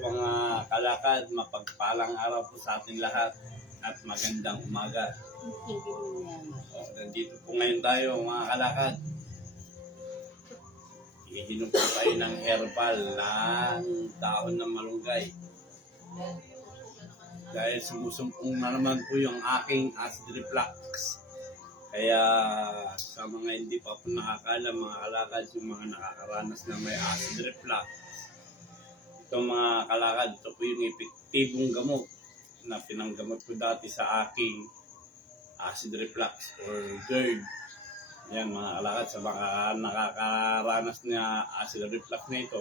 mga kalakad, mapagpalang araw po sa ating lahat at magandang umaga. Nandito po ngayon tayo mga kalakad. Iinom po tayo ng herbal na dahon ng malunggay. Dahil sumusumpong na naman po yung aking acid reflux. Kaya sa mga hindi pa po nakakaalam mga kalakad, yung mga nakakaranas na may acid reflux, itong mga kalakad, ito po yung epektibong gamot na pinanggamot ko dati sa aking acid reflux or GERD. Yan mga kalakad, sa mga nakakaranas na acid reflux na ito,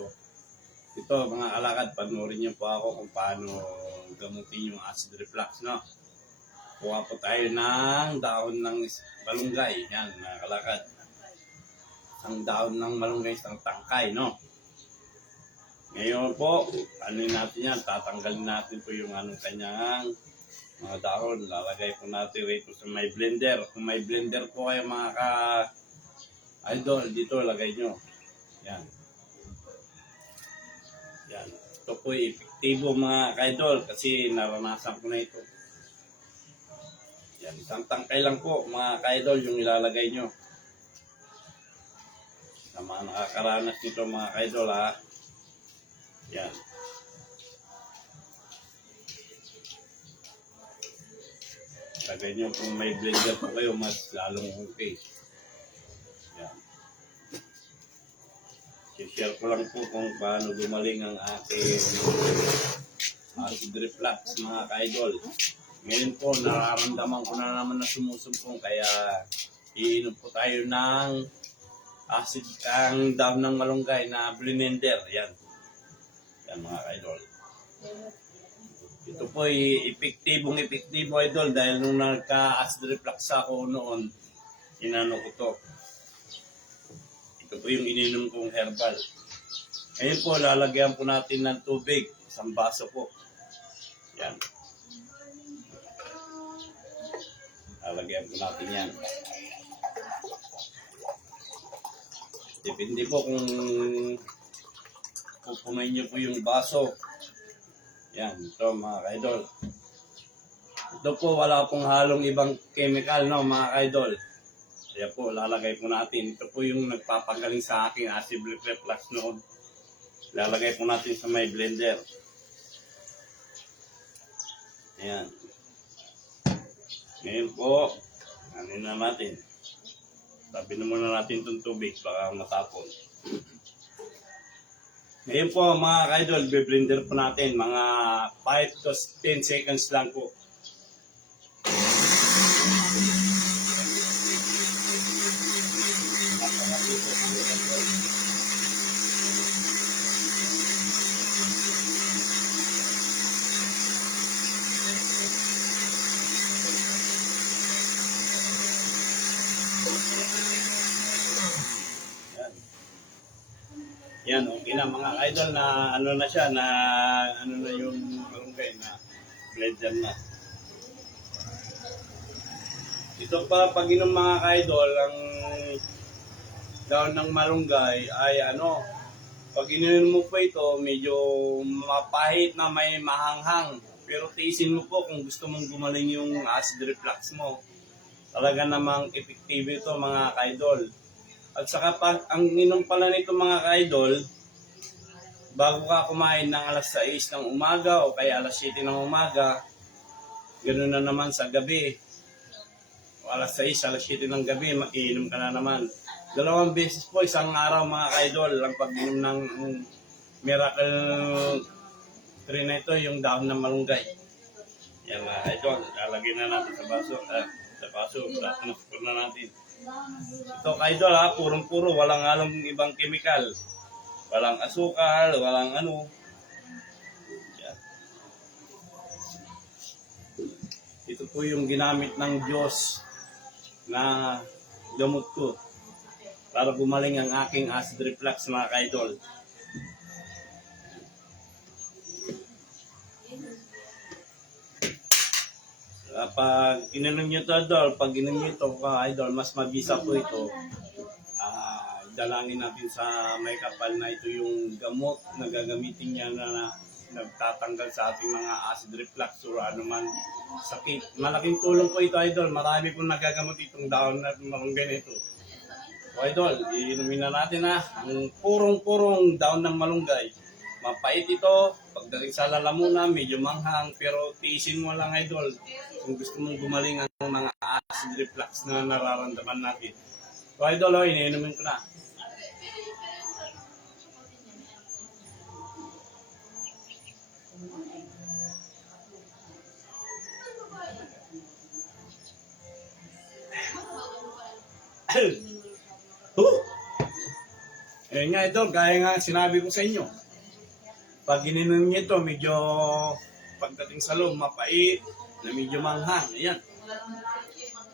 mga kalakad, panoorin niyo po ako kung paano gamutin yung acid reflux, no? Kuha po tayo ng dahon ng malunggay. Yan mga kalakad. Isang dahon ng malunggay, isang tangkay, no? Ngayon po, ano natin yan? Tatanggalin natin po yung anong kanyang mga dahon. Lalagay po natin rito sa may blender. Kung may blender po kayo mga ka-idol, dito lagay nyo. Yan. Yan. Ito po epektibo mga ka-idol kasi naranasan ko na ito. Yan. Isang tangkay lang po mga ka-idol yung ilalagay nyo. Sa mga nakakaranas nito mga ka-idol ha. Yan. Lagay nyo kung may blender po kayo, mas lalong okay. Yan. I-share ko lang po kung paano gumaling ang aking acid reflux mga ka-idol. Ngayon po, nararamdaman ko na naman na sumusumpong, kaya iinom po tayo ng acid, ang dahon ng malunggay na blender. Yan. Yan mga ka-idol. Ito po ay epektibo idol dahil nung nagka-acid reflux ako noon, inano ko to. Ito po yung ininom kong herbal. Ngayon po, lalagyan po natin ng tubig. Isang baso po. Yan. Lalagyan po natin yan. Depende po kung pupunoy nyo po yung baso. Yan, ito mga ka-idol. Ito po, wala pong halong ibang chemical, no mga ka-idol. Kaya po, lalagay po natin. Ito po yung nagpapagaling sa aking acid reflux noon. Lalagay po natin sa may blender. Ayan. Ngayon po, ano na natin. Tabi na muna natin itong tubig baka matapon. Ngayon po mga ka-idol, be-blender po natin. Mga 5 to 10 seconds lang po. Yan, okay na mga idol na ano na siya, na ano na yung malunggay na blender na. Ito pa pag inom mga idol, ang dahon ng malunggay ay ano, pag ininom mo po ito, medyo mapahit na may mahanghang. Pero tiisin mo po kung gusto mong gumaling yung acid reflux mo. Talaga namang epektibo ito mga idol. At saka pag ang inom pala nito mga ka-idol, bago ka kumain ng alas 6 ng umaga o kaya alas 7 ng umaga, ganoon na naman sa gabi. O alas 6, alas 7 ng gabi, makiinom ka na naman. 2 beses po, isang araw mga ka-idol, ang pag-inom ng miracle tree na ito, yung dahon ng malunggay. Yan mga ka-idol, lalagyan na natin sa baso. Transfer na natin. Ito ka-idol ha, purong-puro, walang halong ibang chemical. Walang asukal, walang ano. Yan. Ito po yung ginamit ng Diyos na gamot ko para gumaling ang aking acid reflux mga ka-idol. Pag ininom nyo ito, idol, pag ininom nyo ito, idol, mas mabisa po ito. Dalangin natin sa may kapal na ito yung gamot na gagamitin niya na nagtatanggal sa ating mga acid reflux o anuman sakit. Malaking tulong po ito, idol. Marami pong nagagamot itong daon na malunggay nito. So, idol, iinumin na natin ang purong-purong daon ng malunggay. Mapait ito, pagdating sa lalamunan, medyo manghang, pero tiisin mo lang, idol, kung gusto mong gumaling ang mga acid reflux na nararamdaman natin. So, idol, iniinumin ko na. Eh nga idol, gaya nga sinabi ko sa inyo. Pag ininom niyo ito, medyo pagdating sa loob, mapait, na medyo manghang. Ayan.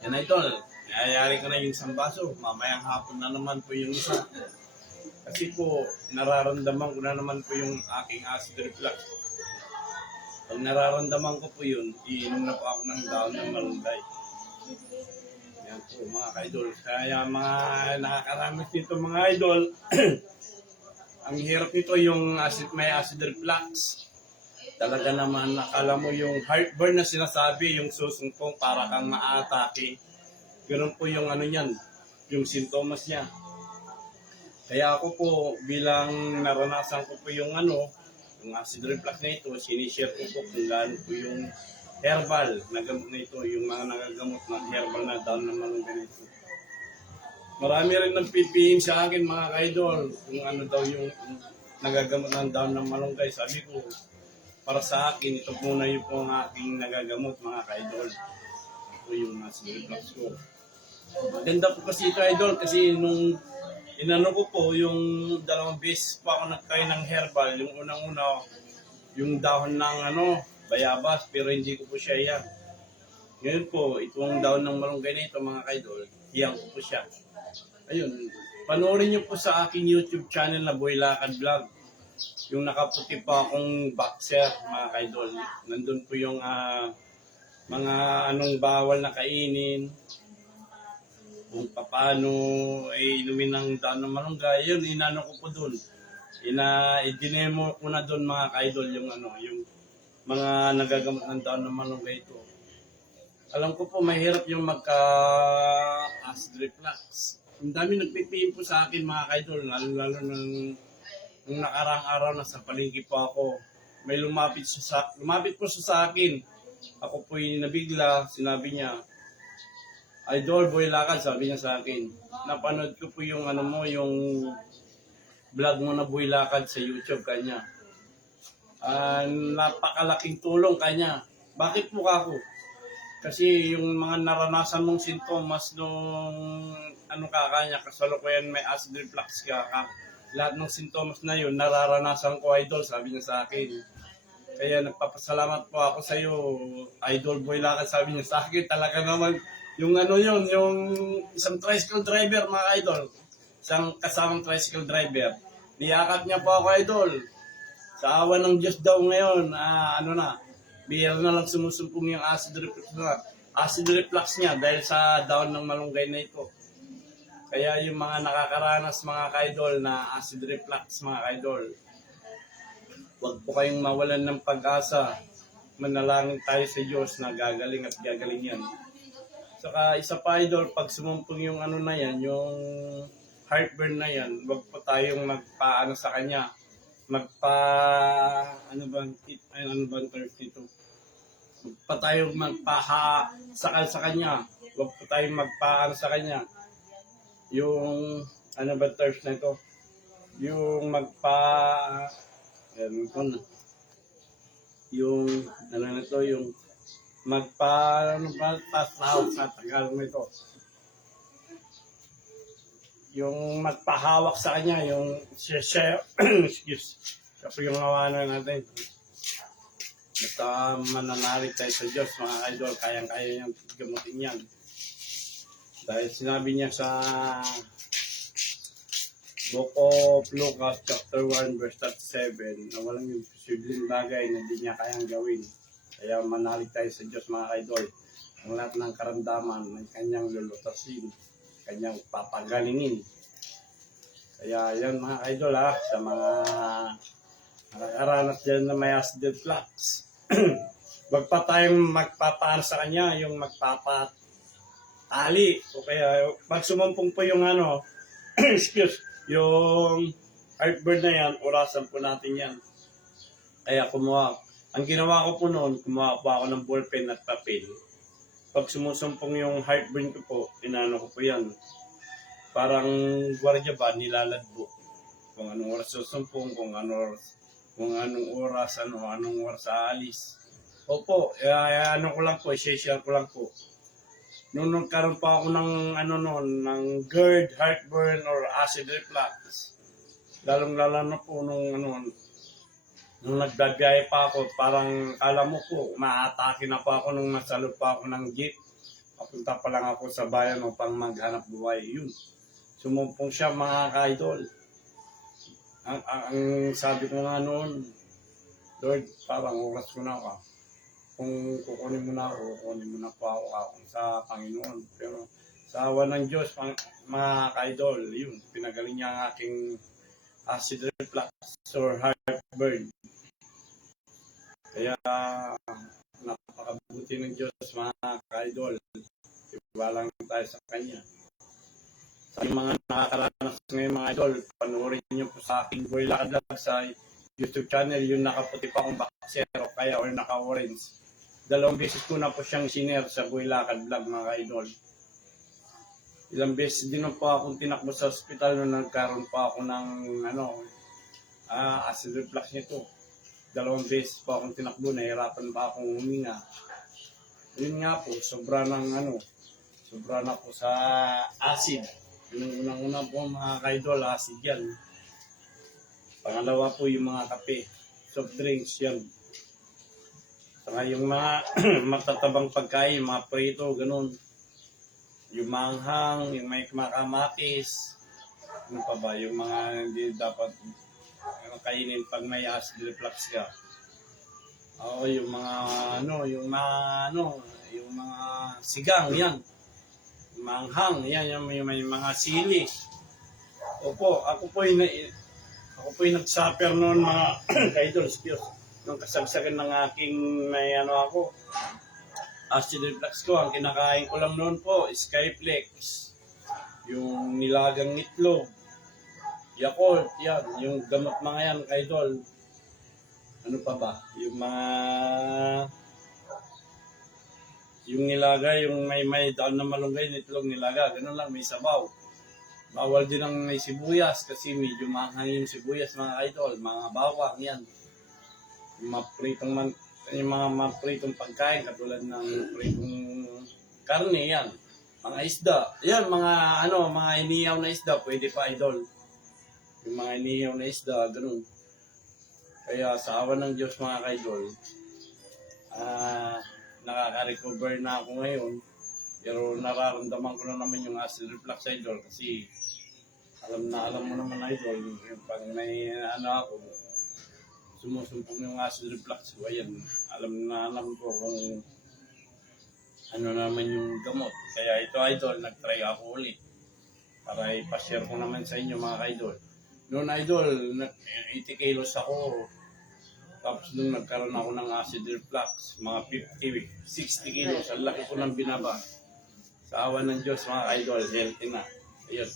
Yan idol, nayayari ko na yung isang baso. Mamayang hapon na naman po yung isa. Kasi po, nararamdaman ko na naman po yung aking acid reflux. Pag nararamdaman ko po yun, iinom na po ako ng daon ng malunggay. Yan po mga ka-idol. Kaya mga nakakaranas nito mga idol, ang hirap nito yung may acid reflux. Talaga naman nakala mo yung heartburn na sinasabi, yung susungkong para kang maatake. Ganun po yung ano niyan, yung sintomas niya. Kaya ako po bilang naranasan ko po yung yung acid reflux na ito, sinishare ko po kung gaano po yung herbal na gamot na ito, yung mga nagagamot ng herbal na daon ng malunggay na ito. Marami rin nagpipihim sa akin mga ka-idol kung ano daw yung nagagamot ng daon ng malunggay. Sabi ko, para sa akin, ito muna yung po ang aking nagagamot mga ka-idol. Ito yung acid reflux ko. Maganda po kasi ito idol kasi nung inano ko po yung 2 beses pa ako nagkain ng herbal. Yung unang-una, yung dahon ng bayabas, pero hindi ko po siya yan. Ngayon po, itong daon ng malunggay na ito mga kaidol, hiyang ko po siya. Ayun, panoorin niyo po sa aking YouTube channel na Boy Lakad Vlog. Yung nakaputi pa akong boxer mga kaidol. Nandun po yung mga bawal na kainin, kung paano inumin ng daon ng malunggay. Yun, inano ko po dun. Idinemo ko na dun mga kaidol yung yung mga nagagamot ng daon ng malunggay ito. Alam ko po mahirap yung magka-acid reflux. Ang dami nagpipihim po sa akin mga kaidol, lalo nung nakarang araw na sa palengke po ako. May lumapit po siya sa akin. Ako po yung nabigla, sinabi niya, Idol, Boy Lakad, sabi niya sa akin. Napanood ko po yung yung vlog mo na Boy Lakad sa YouTube kanya. Napakalaking tulong kanya. Bakit po ako? Kasi yung mga naranasan mong sintomas nung kanya, kasalukuyan may acid reflux ka, lahat ng sintomas na yun, nararanasan ko idol, sabi niya sa akin. Kaya nagpapasalamat po ako sa iyo, Idol Boy Lakad, sabi niya sa akin. Talaga naman, yung yung isang tricycle driver mga idol, isang kasamang tricycle driver, niyakap niya po ako idol. Sa awa ng Diyos daw ngayon, bihira na lang sumusumpong yung acid reflux niya dahil sa daon ng malunggay na ito. Kaya yung mga nakakaranas mga kaidol na acid reflux mga kaidol, huwag po kayong mawalan ng pag-asa. Manalangin tayo sa Diyos na gagaling at gagaling yan. Saka isa pa idol, pag sumumpong yung na yan, yung heartburn na yan, huwag po tayong magpaano sa kanya. Ano ba ang term nito? Huwag pa tayong magpahasakal sa kanya. Huwag po tayong magpaano sa kanya. Yung, term na ito? Yung yung magpahawak sa Tagalog nito. Yung magpahawak sa kanya, yung share, excuse, kapag yung awanan natin. Basta mananalig tayo sa Diyos, mga idol, kayang-kaya niyang gamutin yan. Dahil sinabi niya sa Book of Lucas, chapter 1, verse 37, na walang imposibleng bagay na hindi niya kayang gawin. Kaya manalig tayo sa Diyos mga idol. Ang lahat ng karamdaman ng kanyang lulutasin, kanyang papagalingin. Kaya yan mga idol sa mga nakakaranas dyan na may acid reflux. Wag pa tayong magpapaano sa kanya, yung magpapatali. O kaya, pag sumumpong po yung ano, excuse, yung heartburn na yan, orasan po natin yan. Kaya ang ginawa ko po noon, kumuha po ako ng ballpen at papel. Pag sumusumpong yung heartburn ko po, inano ko po yan. Parang gwardiya ba, nilaladbo. Kung anong oras susumpong, kung anong oras aalis. Opo, ano ko lang po, i-share ko lang po. Noon nagkaroon pa ako ng ng GERD, heartburn, or acid reflux. Lalong-lalo na po nung nagbabiyahe pa ako, parang kala mo po, maatake na pa ako nung nasalot pa ako ng jeep. Papunta pa lang ako sa bayan upang maghanap buhay. Yun. Sumumpong siya mga ka-idol. Ang sabi ko nga noon, Lord, parang oras ko na ako. Kung kukunin mo na ako, kukunin mo na po ako sa Panginoon. Pero sa awa ng Diyos, mga ka-idol, yun, pinagaling niya ang aking acid reflux or heartburn. Kaya napakabuti ng Diyos, mga ka-idol. Iba lang tayo sa Kanya. Sa mga nakakaranas ngayon, mga idol, panoorin niyo po sa aking Boy Lakad Vlog sa YouTube channel, yung nakaputi pa akong baksero, kaya or naka-orange. 2 beses ko na po siyang sinare sa Boy Lakad Vlog, mga idol. Ilang beses din po akong tinakbo sa ospital nung nagkaroon pa ako ng acid reflux nito. 2 beses po akong tinakbo, nahirapan pa akong huminga. Yun nga po, sobra na po sa acid. Yung unang-una po mga ka-idol, acid yan. Pangalawa po yung mga kape, soft drinks yan. Saka yung mga matatabang pagkain, mga prito, ganun. Yung manghang, yung may makamatis. Ano pa ba? Yung mga hindi dapat kainin pag may acid reflux ka. Oo, yung mga yung mga sigang yan. Manghang, yan yung may mga sili. Opo, ako po yung nag-suffer noon mga ka-idol, nung kasagsagan ng aking acid reflux ko. Ang kinakain ko lang noon po, Skyflex, yung nilagang itlog, Yakult, yan, yung gamot mga yan, ka-idol. Ano pa ba? Yung nilaga, yung may daan na malunggay, itlog nilaga, ganun lang, may sabaw. Bawal din ang may sibuyas kasi medyo mahang yung sibuyas, mga idol, mga bawang, yan. Yung mga mapritong pagkain, katulad ng pritong karne, yan. Mga isda, yan, mga inihaw na isda, pwede pa, idol. Yung mga inihaw na isda, ganun. Kaya sa awa ng Diyos, mga idol, nakaka-recover na ako ngayon. Pero nararamdaman ko na naman yung acid reflux, idol, kasi alam mo naman, idol, yung pag may ako, sumusumpong yung acid reflux ko, ayan, alam ko kung ano naman yung gamot. Kaya ito, idol, nag-try ako ulit para ipashare ko naman sa inyo, mga idol. Noon, idol, 80 kilos ako. Tapos nung nagkaroon ako ng acid reflux, mga 60 kilos, ang laki ko ng binaba. Sa awa ng Diyos, mga idol, healthy na. Ayun.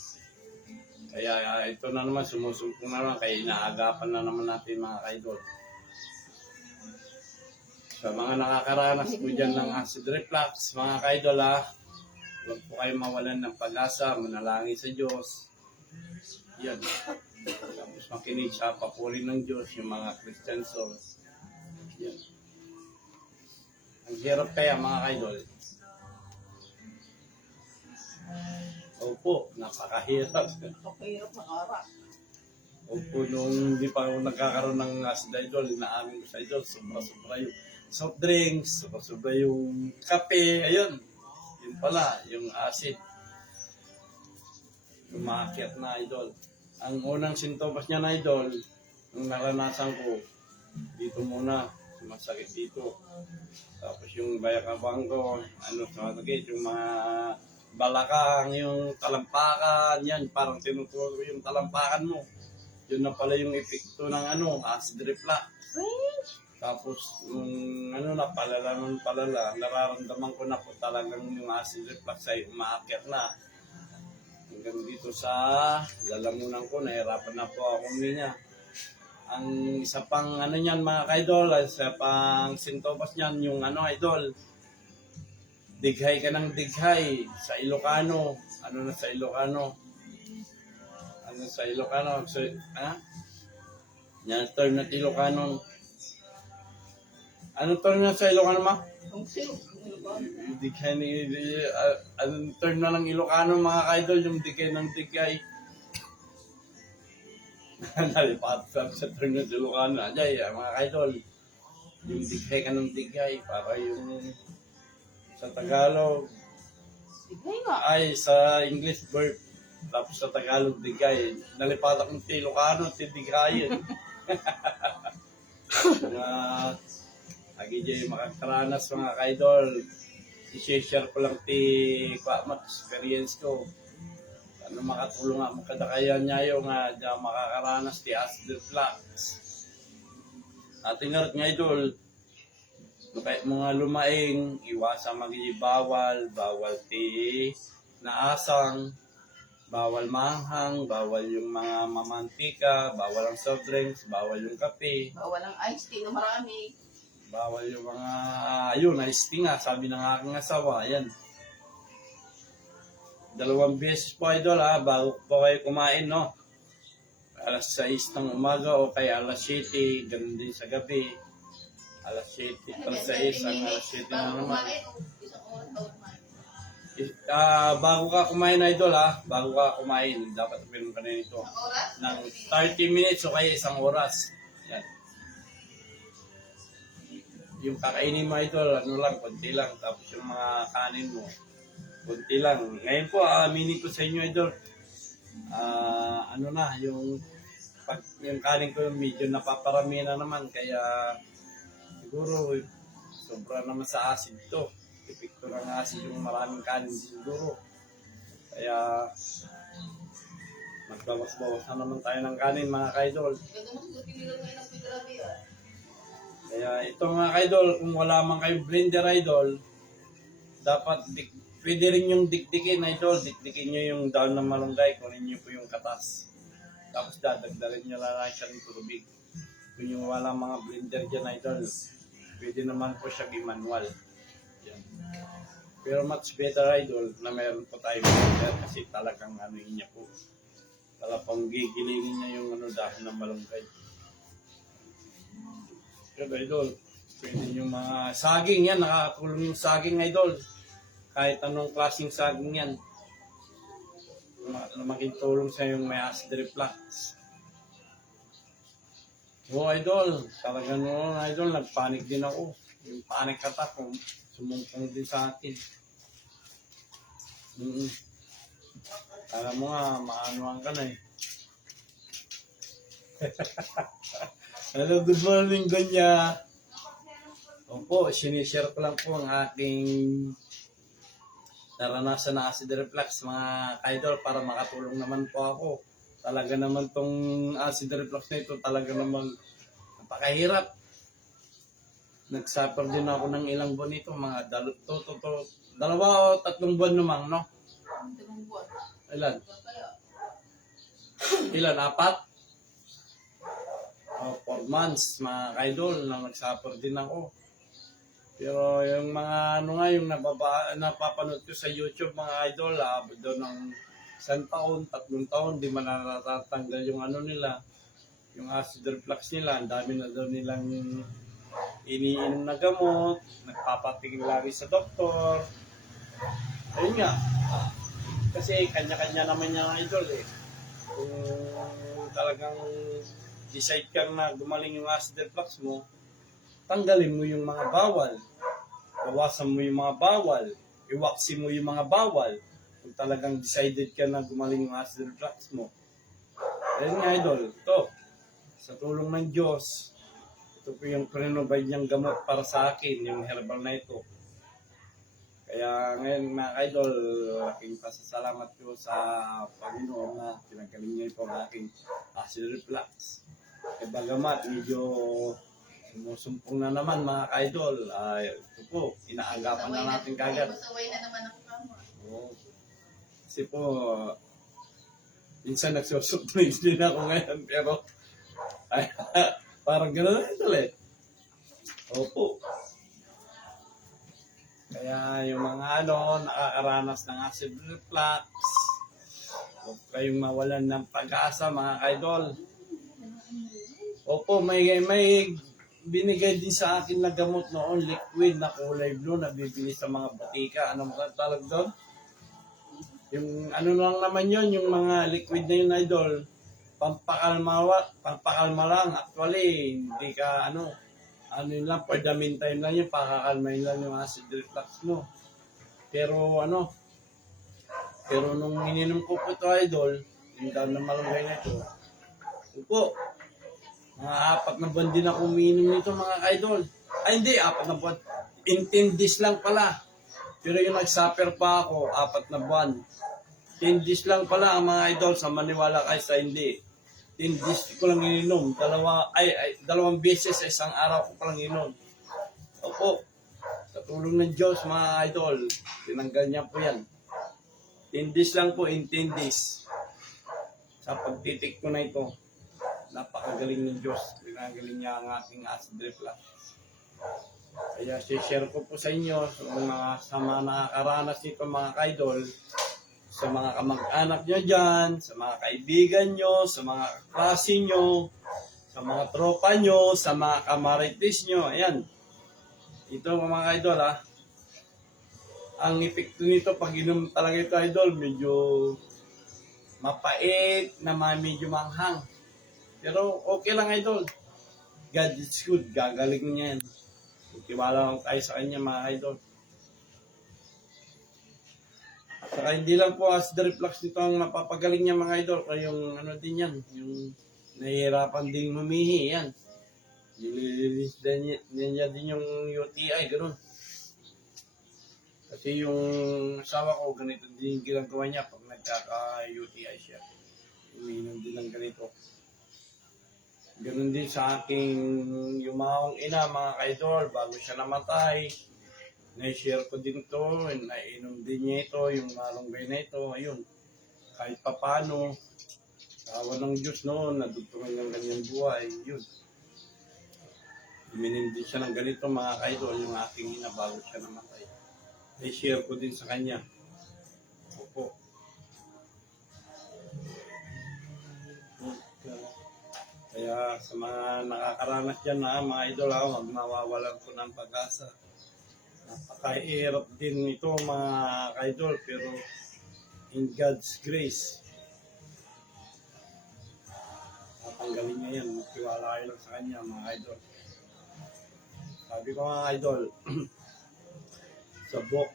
Kaya ito na naman, sumusumpong na naman, kaya inaagapan na naman natin, mga idol. Sa mga nakakaranas po dyan ng acid reflux, mga idol, huwag po kayo mawalan ng pag-asa, manalangin sa Diyos. Yan. Tapos makinig sa papuri ng Diyos, yung mga Christian souls. Yan. Ang hirap kaya, mga idol. Opo, napakahirap. Napakahirap na harap. Opo, nung hindi pa ako nagkakaroon ng acid, idol, inaamin ko sa idol, sobra-sobra yung soft drinks, sobra-sobra yung kape, ayun. Yun pala, yung acid. Yung maakyat na, idol. Ang unang sintomas niya na, idol, nung naranasan ko, dito muna, sumasakit dito. Tapos yung bayakabang ko, sumasakit, yung mga balakang, yung talampakan, yan, parang tinuturo yung talampakan mo. Yun na pala yung epekto ng acid reflux. Tapos, palala, nararamdaman ko na po talagang yung acid reflux ay umaakyat na. Hanggang dito sa lalamunan ko, nahirapan na po ako niya. Ang isa pang niyan mga kaidol, isa pang sintomas niyan, yung idol, dighay ka ng dighay sa Ilocano. Ano na sa Ilocano? Ano sa Ilocano? So, yan, term na Ilocano. Anong term na sa Ilocano, ma? Dighay ni... anong term na ng Ilocano, mga kaidol, yung dighay ng dighay. Nalipat sa term na sa Ilocano. Ajay, mga kaidol, yung dighay ka ng dighay, para yung sa Tagalog, ay sa English verb, tapos sa Tagalog digay. Nalipat akong Ilocano, tidigayin. Lagi dyan makakaranas mga kaidol. I-share ko lang experience ko. Ano makatulong nga, makadakayan niya yung makakaranas ti acid reflux. Ating nga idol, kahit mga lumaing, iwasan bawal ti naasang, bawal manghang, bawal yung mga mamantika, bawal ang soft drinks, bawal yung kape, bawal ang iced tea na marami. Bawal yung mga, iced tea nga, sabi ng aking asawa, yan. 2 beses po idol bago po kayo kumain, no? Alas 6 ng umaga o kaya alas 7, ganun din sa gabi. Alas 7, alas 6, ang alas 7 na naman. Bago ka kumain idol bago ka kumain, dapat pinom ka na nito. Ng 30 minutes o kaya 1 oras. Yan. Yung kakainin mo idol, konti lang. Tapos yung mga kanin mo, konti lang. Ngayon po, aminin ko sa inyo idol, yung kanin ko medyo napaparami na naman, kaya siguro sobra naman sa acid to. Epekto ng acid yung maraming kanin siguro. Kaya magbawas-bawas na naman tayo ng kanin mga kaidol. Kaya ito mga kaidol, kung wala man kayo blender idol, dapat pwede rin yung dikdikin idol. Dikdikin nyo yung daon ng malunggay, kunin nyo po yung katas. Tapos dadagdagan nyo lang siya ng tubig. Kung yung wala mga blender dyan idol, pwede naman po siya i-manual. Yan. Pero much better idol na meron po tayo blender kasi talagang niya po. Talagang gigilingin niya yung dahon ng malunggay. Pero idol, pwede yung mga saging yan, nakakatulong yung saging idol. Kahit anong klaseng saging yan. Maging tulong sa yung may acid reflux. Idol, talagang idol, nagpanik din ako. Yung panic attack ko, sumumpong din sa akin. Alam mo nga, maanuhan ka na eh. Hello, good morning, Gonya. Opo, sinishare ko lang po ang aking naranasan na acid reflux, mga idol, para makatulong naman po ako. Talaga naman tong acid reflux na ito, talaga naman napakahirap. Nag-suffer din ako ng ilang buwan nito, mga 2 o 3 buwan naman, no? Ilan? Ilan? 4? 4 months, mga idol, na nag-suffer din ako. Pero yung mga yung napapanood ko sa YouTube, mga idol, doon ng 1 taon, 3 taon, di man natatanggal yung nila, yung acid reflux nila. Ang dami na daw nilang iniinom na gamot, nagpapatingin lagi sa doktor. Ayun nga, kasi kanya-kanya naman yung idol eh. Kung talagang decide kang na gumaling yung acid reflux mo, tanggalin mo yung mga bawal, bawasan mo yung mga bawal, iwaksi mo yung mga bawal. Kung talagang decided ka na gumaling yung acid reflux mo. Ayun nga idol, ito, sa tulong ng Diyos, ito po yung pre-provide niyang gamot para sa akin, yung herbal na ito. Kaya ngayon mga idol, aking pasasalamat ko sa Panginoon na pinagaling niya ito ang aking acid reflux. E bagamat medyo sumusumpong na naman mga idol, ay ito po, inaagapan na natin kagad. Masaway na naman ako kamo. Oo. Kasi po, minsan nagsusurprise din ako ngayon, pero ay, parang gano'n na ito eh. Opo. Kaya yung mga nakakaranas ng acid reflux, huwag kayong mawalan ng pag-asa mga idol. Opo, may binigay din sa akin na gamot noon, liquid na kulay blue na bibili sa mga butika. Ano mo talag doon? Yung ano lang naman yun, yung mga liquid na yun idol, pampakalma lang. Actually, hindi ka ano yun lang, for the meantime lang yun, pakakalmain lang yung acid reflux mo. Pero pero nung ininom ko po ito idol, yung dami na malunggay na ito, po, mga 4 na buwan din ako umiinom nito mga idol. Ay hindi, 4 na buwan. In 10 days lang pala. Pero yung nag-suffer pa ako, 4 na buwan. 10 days lang pala ang mga idol, sa maniwala kayo sa hindi. 10 days ko lang ininom. Dalawang beses sa isang araw ko pa lang ininom. Opo, sa tulong ng Diyos mga idol, tinanggal niya po yan. 10 days lang po, in 10 days. Sa pagtitik ko na ito, napakagaling ng Diyos. Pinagaling niya ang aking acid reflux. Kaya share ko po sa inyo sa mga nakakaranas nito mga idol, sa mga kamag-anak nyo dyan, sa mga kaibigan nyo, sa mga klase nyo, sa mga tropa nyo, sa mga kamarites nyo. Ayan. Ito mga idol ha. Ang epekto nito pag inom talaga ito idol, medyo mapait na medyo manghang. Pero okay lang idol. God is good. Gagaling niya yan. Tiwala lang tayo sa kanya mga idol. Saka hindi lang po acid reflux nito ang napapagaling niya mga idol. Kaya yung din yan. Yung nahihirapan din humihi yan. Nililinis niya din yung UTI. Ganun. Kasi yung asawa ko ganito din yung ginagawa niya pag nagkaka-UTI siya. Uminom din ng ganito. Ganun din sa aking yumaong ina mga idol bago siya namatay. Na-share ko din ito, nainom din niya ito, yung malunggay na ito, ayun. Kahit papano, awa ng Diyos noon, nadugtungan ng kanyang buhay, yun. Uminom din siya ng ganito mga idol, yung aking ina bago siya namatay. Na-share ko din sa kanya. Opo. Kaya sa mga nakakaranas dyan na mga idol, wag mawawalan ko ng pag-asa. Napakahirap din ito mga idol, pero in God's grace, tatanggalin niya yan. Magtiwala kayo lang sa kanya mga idol. Sabi ko mga idol, sa book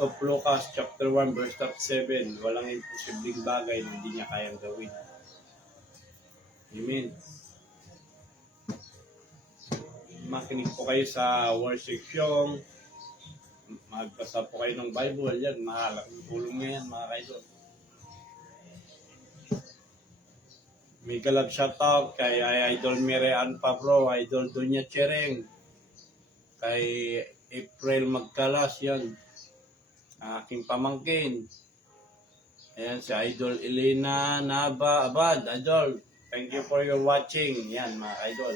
of Lucas chapter 1 verse 7, walang imposibleng bagay na hindi niya kayang gawin. Amen. Makinig po kayo sa worship song, magbasa po kayo ng Bible, yan, mahalagang tulong niya yan mga idol. Mega love shoutout kay Idol Mirean Pabro, Idol Dunya Chereng, kay April Magkalas, yan, aking pamangkin. Ayan, si Idol Elena Nava Abad, Idol, thank you for your watching, yan mga idol.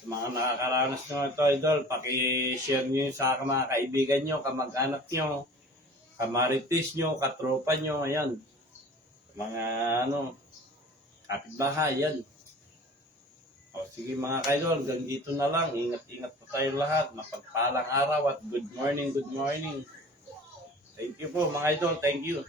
Sa mga nakakaranas nyo ito, idol, paki-share nyo sa mga kaibigan nyo, kamag-anak nyo, kamaritis nyo, katropa nyo, ayan. Mga kapitbahay, yan. O sige mga idol, hanggang dito na lang. Ingat-ingat po tayo lahat. Mapagpalang araw at good morning, good morning. Thank you po mga idol, thank you.